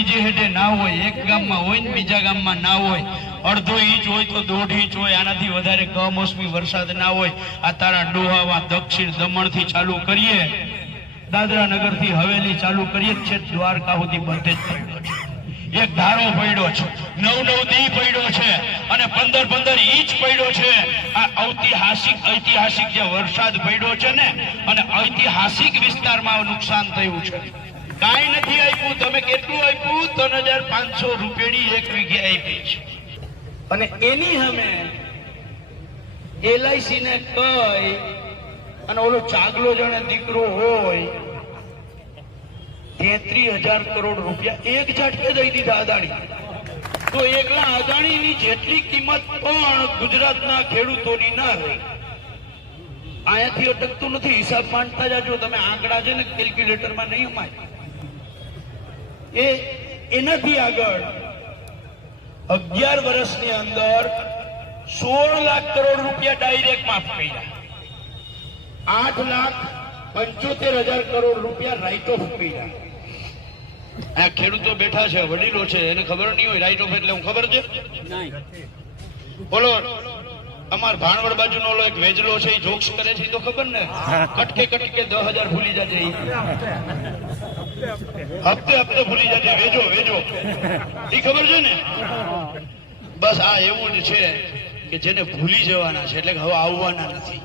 બીજી હેઠે ના હોય, એક ગામમાં હોય ને બીજા ગામમાં ના હોય, અડધો ઇંચ હોય તો 1.5 ઇંચ હોય, આનાથી વધારે કમોસમી વરસાદ ના હોય. આ તારા ડોહાવા દક્ષિણ દમણ થી ચાલુ કરીએ, દાદરા નગર થી હવેલી ચાલુ કરીએ છે, દ્વારકા સુધી બધે જ પડ્યો છે. એક ધારો પડ્યો છે, 9 દી પડ્યો છે અને 15 ઇંચ પડ્યો છે. આ ઐતિહાસિક જે વરસાદ પડ્યો છે ને, અને ઐતિહાસિક વિસ્તારમાં નુકસાન થયું છે. કાંઈ નથી આપ્યું. તમે કેટલું આપ્યું? 3500 રૂપિયાની 1 વીઘે આપી છે. અને એની સામે LIC ને કઈ અને ઓલો ચાગલો જાણે દીકરો હોય 33,000 કરોડ રૂપિયા એક ઝાટકે દઈ દીધા અદાણી. તો એકલા અદાણીની જેટલી કિંમત પણ ગુજરાતના ખેડૂતોની ના રહી. અહીંયાથી અટકતું નથી. હિસાબ માંડતા જાજો તમે. આંકડા છે ને કેલ્ક્યુલેટરમાં નહીં અમાય. એનાથી આગળ 11 વર્ષની અંદર 16 લાખ કરોડ રૂપિયા ડાયરેક્ટ માફ કર્યા. 8,75,000 કરોડ રૂપિયા રાઇટ ઓફ કર્યા. આ ખેડૂતો બેઠા છે, વડીલો છે, એને ખબર નહીં હોય રાઇટ ઓફ એટલે હું ખબર છે. બોલો, અમાર ભાણવડ બાજુનો ઓલો એક વેજલો છે, એ જોક્સ કરે છે, તો ખબર ને, કટકે 10,000 ભૂલી જાજે, હપ્તે ભૂલી જાજે, વેજો એ ખબર છે ને. બસ આ એવું જ છે કે જેને ભૂલી જવાના છે, એટલે કે હવે આવવાના નથી.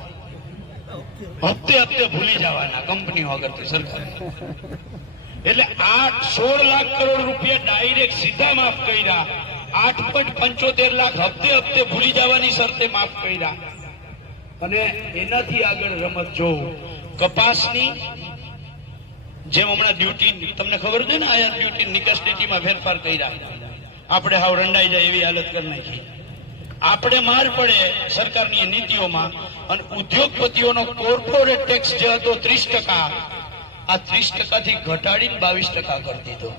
હપ્તે ભૂલી જવાના કંપનીઓ આગળથી સરકાર. એટલે 16 લાખ કરોડ રૂપિયા ડાયરેક્ટ સીધા માફ કર્યા. 8.75 લાખ હપ્તે ભૂલી જવાની શરતે માફ કર્યા. અને એનાથી આગળ રમત જોઉં કપાસની, જેમ હમણાં ડ્યુટી તમને ખબર છે ને, આયાત ડ્યુટી નિકાસ ડ્યુટીમાં ફેરફાર કર્યા. આપણે હાવ રંડાઈ જાય એવી હાલત કરી નાખી. આપણે માર પડે સરકારની નીતિઓમાં. અને ઉદ્યોગપતિઓનો કોર્પોરેટ ટેક્સ જે હતો 30%, આ 30% થી ઘટાડીને 22% કરી દીધો.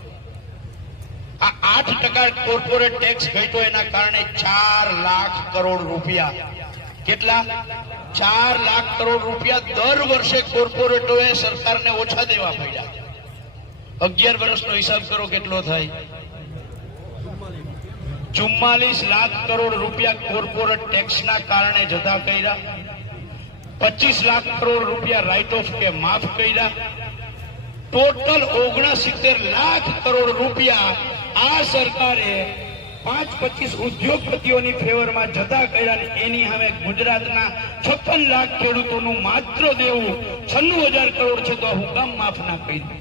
આ 8% કોર્પોરેટ ટેક્સ ઘટ્યો, એના કારણે 4 લાખ કરોડ રૂપિયા. કેટલા? 4 લાખ કરોડ રૂપિયા દર વર્ષે કોર્પોરેટોએ સરકારને ઓછા દેવા પડ્યા. 11 વર્ષનો હિસાબ કરો કેટલો થાય? 44 લાખ કરોડ રૂપિયા કોર્પોરેટ ટેક્સના કારણે જતા કર્યા. 25 લાખ કરોડ રૂપિયા રાઇટ ઓફ કે માફ કર્યા. ટોટલ 69 લાખ કરોડ રૂપિયા આ સરકારે 5-25 ઉદ્યોગપતિઓની ફેવરમાં જતા કર્યા. એની સામે ગુજરાતના 56 લાખ ખેડૂતોનું માત્ર દેવું 96,000 કરોડ છે, તો હું કામ માફ ના કર્યું?